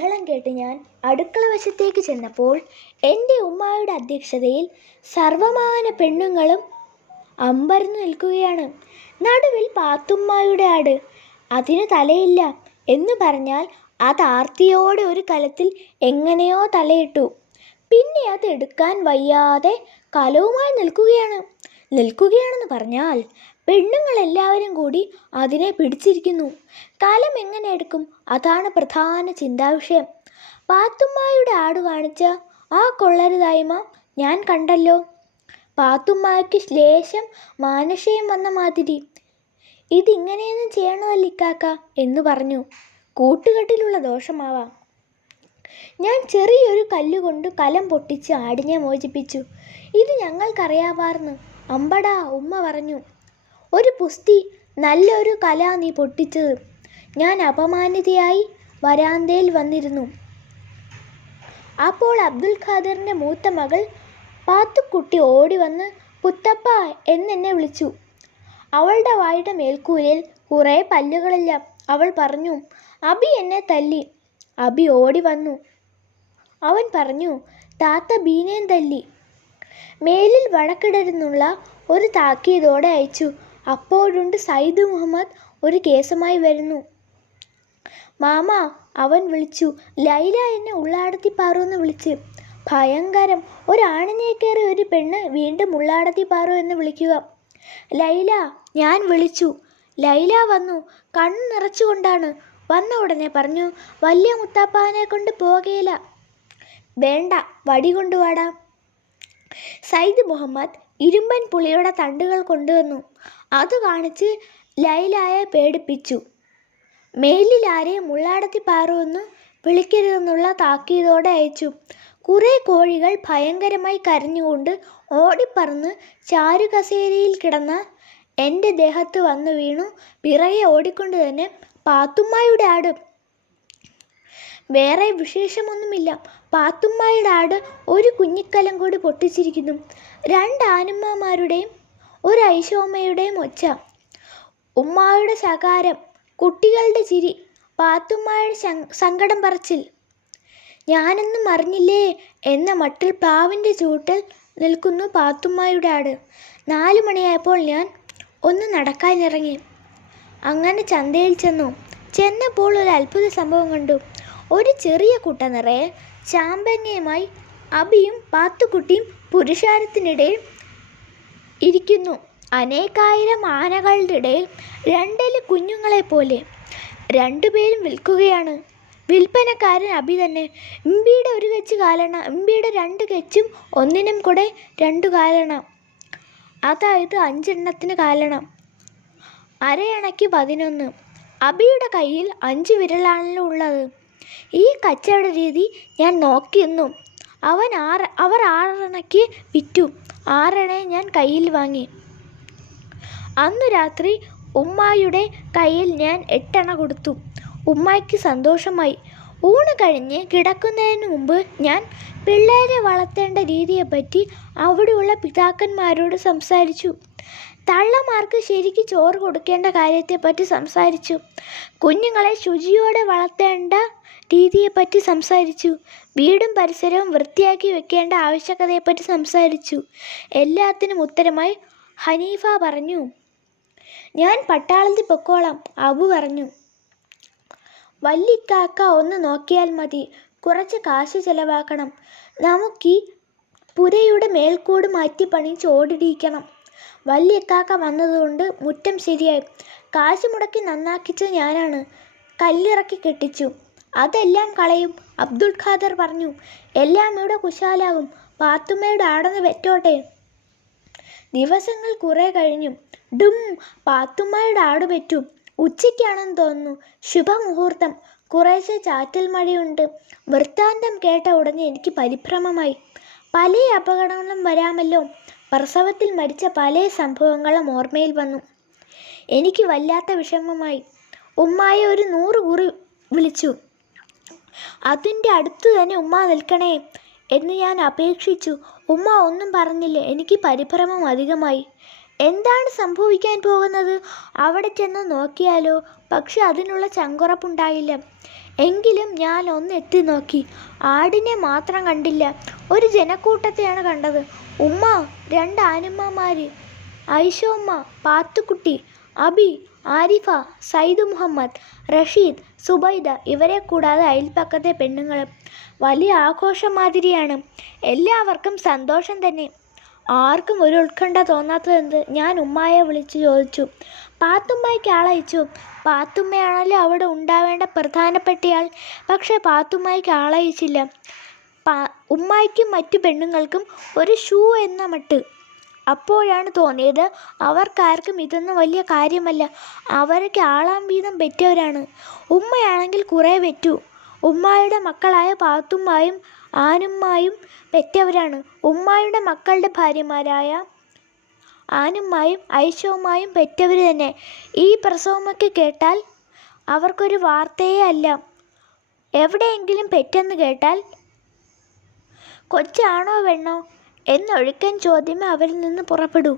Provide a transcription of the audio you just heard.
ബഹളം കേട്ട് ഞാൻ അടുക്കള വശത്തേക്ക് ചെന്നപ്പോൾ എൻ്റെ ഉമ്മായുടെ അധ്യക്ഷതയിൽ സർവമാന പെണ്ണുങ്ങളും അമ്പരന്ന് നിൽക്കുകയാണ്. നടുവിൽ പാത്തുമ്മായുടെ ആട്. അതിന് തലയില്ല എന്ന് പറഞ്ഞാൽ അത് ആർത്തിയോടെ ഒരു കലത്തിൽ എങ്ങനെയോ തലയിട്ടു. പിന്നെ അത് എടുക്കാൻ വയ്യാതെ കലവുമായി നിൽക്കുകയാണെന്ന് പറഞ്ഞാൽ പെണ്ണുങ്ങളെല്ലാവരും കൂടി അതിനെ പിടിച്ചിരിക്കുന്നു. കലം എങ്ങനെ എടുക്കും? അതാണ് പ്രധാന ചിന്താവിഷയം. പാത്തുമ്മായുടെ ആട് കാണിച്ച ആ കൊള്ളരുതായ്മ ഞാൻ കണ്ടല്ലോ. പാത്തുമ്മായ്ക്ക് ലേശം മാനശയം വന്ന മാതിരി. ഇതിങ്ങനെയൊന്നും ചെയ്യണമല്ല ഇക്കാക്ക എന്ന് പറഞ്ഞു. കൂട്ടുകെട്ടിലുള്ള ദോഷമാവാം. ഞാൻ ചെറിയൊരു കല്ലുകൊണ്ട് കലം പൊട്ടിച്ച് ആടിനെ മോചിപ്പിച്ചു. ഇത് ഞങ്ങൾക്കറിയാവാർന്ന്. അമ്പടാ, ഉമ്മ പറഞ്ഞു. ഒരു പുസ്തി, നല്ലൊരു കല നീ പൊട്ടിച്ചത്. ഞാൻ അപമാനിതയായി വരാന്തയിൽ വന്നിരുന്നു. അപ്പോൾ അബ്ദുൽ ഖാദറിൻ്റെ മൂത്ത മകൾ പാത്തുക്കുട്ടി ഓടി വന്ന് പുത്തപ്പ എന്നെന്നെ വിളിച്ചു. അവളുടെ വായുടെ മേൽക്കൂരയിൽ കുറേ പല്ലുകളില്ല. അവൾ പറഞ്ഞു, അബി എന്നെ തല്ലി. അബി ഓടി വന്നു. അവൻ പറഞ്ഞു, താത്ത ബീനേൻ തല്ലി. മേലിൽ വഴക്കിടരുന്നുള്ള ഒരു താക്കീതോടെ അയച്ചു. അപ്പോഴുണ്ട് സയ്യിദ് മുഹമ്മദ് ഒരു കേസുമായി വരുന്നു. മാമ, അവൻ വിളിച്ചു. ലൈല എന്നെ ഉള്ളാടത്തി പാറു വിളിച്ച്. ഭയങ്കരം. ഒരാണിനെ കയറി ഒരു പെണ്ണ് വീണ്ടും ഉള്ളാടത്തി പാറു എന്ന് വിളിക്കുക. ലൈല, ഞാൻ വിളിച്ചു. ലൈല വന്നു. കണ്ണു നിറച്ചുകൊണ്ടാണ്. വന്ന ഉടനെ പറഞ്ഞു, വലിയ മുത്താപ്പാനെ കൊണ്ട് പോകയില്ല. വേണ്ട, വടി കൊണ്ടുവാടാ. സയ്യിദ് മുഹമ്മദ് ഇരുമ്പൻ പുളിയുടെ തണ്ടുകൾ കൊണ്ടുവന്നു. അത് കാണിച്ച് ലൈലയെ പേടിപ്പിച്ചു. മേലിൽ ആരെയും മുള്ളാടത്തി പാറുവെന്ന് വിളിക്കരുതെന്നുള്ള താക്കീതോടെ അയച്ചു. കുറേ കോഴികൾ ഭയങ്കരമായി കരഞ്ഞുകൊണ്ട് ഓടിപ്പറന്ന് ചാരുകസേരയിൽ കിടന്ന എൻ്റെ ദേഹത്ത് വന്നു വീണു. പിറകെ ഓടിക്കൊണ്ട് തന്നെ പാത്തുമ്മായുടെ ആട്. വേറെ വിശേഷമൊന്നുമില്ല. പാത്തുമ്മായുടെ ആട് ഒരു കുഞ്ഞിക്കലം കൂടി പൊട്ടിച്ചിരിക്കുന്നു. 2 ആനുമ്മമാരുടെയും ഒരു ഐശോമ്മയുടെയും ഒച്ച, ഉമ്മായുടെ ശകാരം, കുട്ടികളുടെ ചിരി, പാത്തുമ്മായുടെ സങ്കടം പറച്ചിൽ. ഞാനൊന്നും അറിഞ്ഞില്ലേ എന്ന മട്ടിൽ പ്ലാവിൻ്റെ ചൂട്ടിൽ നിൽക്കുന്നു പാത്തുമ്മായുടെ ആട്. 4 മണിയായപ്പോൾ ഞാൻ ഒന്ന് നടക്കാനിറങ്ങി. അങ്ങനെ ചന്തയിൽ ചെന്നപ്പോൾ ഒരു അത്ഭുത സംഭവം കണ്ടു. ഒരു ചെറിയ കുട്ട നിറയെ ചാമ്പങ്ങയുമായി അബിയും പാത്തുക്കുട്ടിയും പുരുഷാരത്തിനിടയിൽ ഇരിക്കുന്നു. അനേകായിരം ആനകളുടെ ഇടയിൽ 2 കുഞ്ഞുങ്ങളെപ്പോലെ. 2 പേരും വിൽക്കുകയാണ്. വിൽപ്പനക്കാരൻ അബി തന്നെ. ഇമ്പിയുടെ 1 കെച്ച് കാലണ, ഇമ്പിയുടെ 2 കെച്ചും ഒന്നിനും കൂടെ 2 കാലണ, അതായത് 5 എണ്ണത്തിന് കാലണ. അരയണയ്ക്ക് 11. അബിയുടെ കയ്യിൽ 5 വിരലാണല്ലോ ഉള്ളത്. ഈ കച്ചവട രീതി ഞാൻ നോക്കിയെന്നു. അവർ 6 അണയ്ക്ക് വിറ്റു. 6 അണയെ ഞാൻ കയ്യിൽ വാങ്ങി. അന്നു രാത്രി ഉമ്മായുടെ കയ്യിൽ ഞാൻ 8 അണ കൊടുത്തു. ഉമ്മായ്ക്ക് സന്തോഷമായി. ഊണ് കഴിഞ്ഞ് കിടക്കുന്നതിന് മുമ്പ് ഞാൻ പിള്ളേരെ വളർത്തേണ്ട രീതിയെപ്പറ്റി അവിടെയുള്ള പിതാക്കന്മാരോട് സംസാരിച്ചു. തള്ളമാർക്ക് ശരിക്ക് ചോറ് കൊടുക്കേണ്ട കാര്യത്തെപ്പറ്റി സംസാരിച്ചു. കുഞ്ഞുങ്ങളെ ശുചിയോടെ വളർത്തേണ്ട രീതിയെപ്പറ്റി സംസാരിച്ചു. വീടും പരിസരവും വൃത്തിയാക്കി വെക്കേണ്ട ആവശ്യകതയെപ്പറ്റി സംസാരിച്ചു. എല്ലാത്തിനും ഉത്തരമായി ഹനീഫ പറഞ്ഞു, ഞാൻ പട്ടാളത്തിൽ പൊക്കോളാം. അബു പറഞ്ഞു, വല്ലിക്കാക്ക ഒന്ന് നോക്കിയാൽ മതി. കുറച്ച് കാശ് ചെലവാക്കണം. നമുക്കീ പുരയുടെ മേൽക്കൂട് മാറ്റി പണിച്ച് ഓടിടിക്കണം. വല്ലിക്കാക്ക വന്നതുകൊണ്ട് മുറ്റം ശരിയായി. കാശ് മുടക്കി നന്നാക്കിച്ചത് ഞാനാണ്. കല്ലിറക്കി കെട്ടിച്ചു. അതെല്ലാം കളയും. അബ്ദുൽ ഖാദർ പറഞ്ഞു, എല്ലാം ഇവിടെ കുശാലാകും. പാത്തുമ്മയുടെ ആടന്ന് വെറ്റോട്ടെ. ദിവസങ്ങൾ കുറെ കഴിഞ്ഞു. ഡും, പാത്തുമ്മയുടെ ആട് പെറ്റു. ഉച്ചയ്ക്കാണെന്ന് തോന്നുന്നു. ശുഭമുഹൂർത്തം. കുറേശ്ശെ ചാറ്റൽ മഴയുണ്ട്. വൃത്താന്തം കേട്ട ഉടനെ എനിക്ക് പരിഭ്രമമായി. പല അപകടങ്ങളും വരാമല്ലോ. പ്രസവത്തിൽ മരിച്ച പല സംഭവങ്ങളും ഓർമ്മയിൽ വന്നു. എനിക്ക് വല്ലാത്ത വിഷമമായി. ഉമ്മായെ ഒരു 100 കുറി വിളിച്ചു. അതിൻ്റെ അടുത്ത് തന്നെ ഉമ്മ നിൽക്കണേ എന്ന് ഞാൻ അപേക്ഷിച്ചു. ഉമ്മ ഒന്നും പറഞ്ഞില്ല. എനിക്ക് പരിഭ്രമം അധികമായി. എന്താണ് സംഭവിക്കാൻ പോകുന്നത്? അവിടെ ചെന്ന് നോക്കിയാലോ? പക്ഷെ അതിനുള്ള ചങ്കുറപ്പുണ്ടായില്ല. എങ്കിലും ഞാൻ ഒന്ന് എത്തി നോക്കി. ആടിനെ മാത്രം കണ്ടില്ല, ഒരു ജനക്കൂട്ടത്തെയാണ് കണ്ടത്. ഉമ്മ, 2 ആനുമ്മമാര്, ഐഷുമ്മ, പാത്തുക്കുട്ടി, അബി, ആരിഫ, സൈദു മുഹമ്മദ്, റഷീദ്, സുബൈദ, ഇവരെ കൂടാതെ അയൽപ്പക്കത്തെ പെണ്ണുങ്ങളും. വലിയ ആഘോഷം മാതിരിയാണ്. എല്ലാവർക്കും സന്തോഷം തന്നെ. ആർക്കും ഒരു ഉത്കണ്ഠ തോന്നാത്തതെന്ത്? ഞാൻ ഉമ്മായെ വിളിച്ചു ചോദിച്ചു. പാത്തുമ്മയ്ക്ക് ആളയച്ചു. പാത്തുമ്മയാണല്ലോ അവിടെ ഉണ്ടാവേണ്ട പ്രധാനപ്പെട്ടയാൾ. പക്ഷെ പാത്തുമ്മയ്ക്ക് ആളയച്ചില്ല. ഉമ്മായ്ക്കും മറ്റു പെണ്ണുങ്ങൾക്കും ഒരു ഷൂ എന്ന മട്ട്. അപ്പോഴാണ് തോന്നിയത്, അവർക്കാർക്കും ഇതൊന്നും വലിയ കാര്യമല്ല. അവരൊക്കെ ആളാം വീതം പെറ്റവരാണ്. ഉമ്മയാണെങ്കിൽ കുറേ പെറ്റു. ഉമ്മായുടെ മക്കളായ പാത്തുമ്മായും ആനുമ്മായും പെറ്റവരാണ്. ഉമ്മായുടെ മക്കളുടെ ഭാര്യമാരായ ആനുമ്മായും ഐഷുമ്മായും പെറ്റവർ തന്നെ. ഈ പ്രസവമൊക്കെ കേട്ടാൽ അവർക്കൊരു വാർത്തയേ അല്ല. എവിടെയെങ്കിലും പെറ്റെന്ന് കേട്ടാൽ കൊച്ചാണോ പെണ്ണോ എന്നൊഴുക്കൻ ചോദ്യമേ അവരിൽ നിന്ന് പുറപ്പെടൂ.